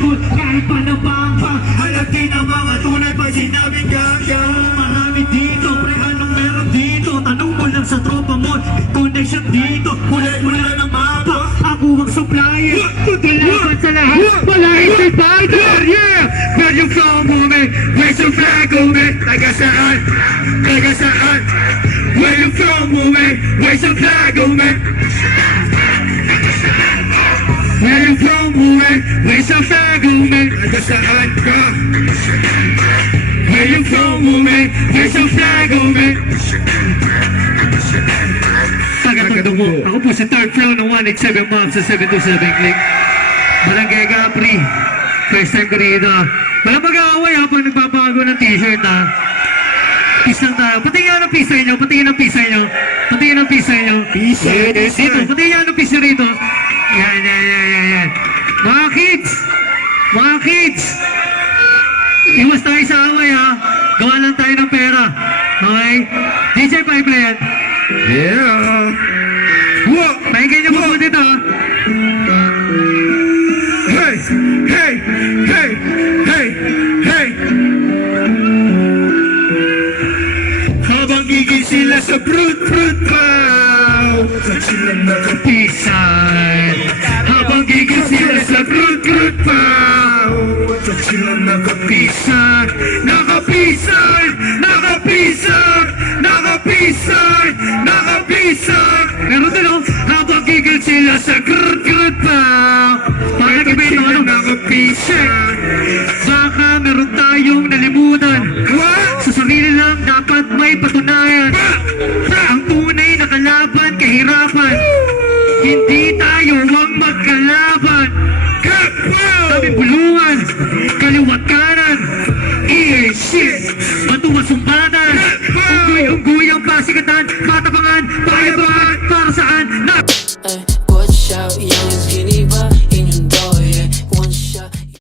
cool kahit pa nabang-bang. Alam din ang mga tunay pag sinabing gagang. Marami dito, pre anong meron dito? Tanong mo lang sa tropa mo, connection dito. Mula ng mapa, ako ang supplier. Tutulaban sa lahat, wala isang fighter. Yeah! Where you from, woman? Where's your flag, woman? Taga saan? Taga saan? Where you from, woman? Where's your flag, woman? Where you from, woman? Where's your flag, woman? Taga saan ka? Where you from, woman? Where's your flag, woman? Taga-tagdong mo. Ako po si third floor ng 187 Mob sa 727 Click. Barangay Capri. First time ko rito. Walang mag-aaway ha pag nagpapago ng t-shirt ha. Peace lang tayo. Patingin ang peace nyo. Patingin ang peace nyo. Patingin ang peace nyo. Peace. Dito. Patingin ang peace rito. Yan. Mga kids. Mga kids. Iwas tayo sa away ha. Gawa lang tayo ng pera. Okay? DJ Pipeline. Yeah. Whoa. Pakinggan niyo po dito ha. Hey. Hey. Hey. Hey. Hey. Habang gigil sila sa fruit pow. Sila nakapisan. Habang gigil sila sa fruit pow. Sila nakapisan. Nakapisan. Nakapisan. Nakapisan. Nakapisan. Meron din o. Habang gigil sila sa fruit pow. Parang iba yung ano. Nakapisan. Baka meron tayong nalimutan. Sa sarili lang dapat may patunayan. Ang tunay na kalaban, kahirapan. Hindi tayo wag magkalaban. Kami bulungan, kaliwat kanan. Shit, matuwa sumbatan. Unggoy ang pasikatan, matapangan, payabangan, para saan na...